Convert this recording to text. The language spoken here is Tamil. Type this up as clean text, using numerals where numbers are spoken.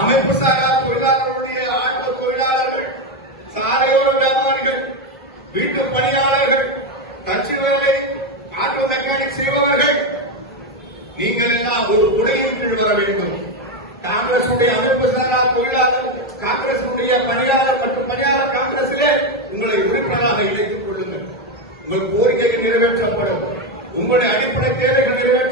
அமைப்பு சாரா தொழிலாளர்களுடைய ஆட்டோ தொழிலாளர்கள், சாலையோர வியாபாரிகள், வீட்டு பணியாளர்கள், தச்சு வேலை, ஆட்டோ மெக்கானிக் செய்பவர்கள், நீங்கள் எல்லாம் ஒரு குடையின் கீழ் வர வேண்டும். காங்கிரஸ் அமைப்பு சாரா தொழிலாளர், காங்கிரஸ் பணியாளர் மற்றும் பணியாளர் காங்கிரசிலே உங்களை உறுப்பினராக இணைத்துக் கொள்ளுங்கள். உங்கள் கோரிக்கைகள் நிறைவேற்றப்படும், உங்களுடைய அடிப்படை தேவைகள் நிறைவேற்ற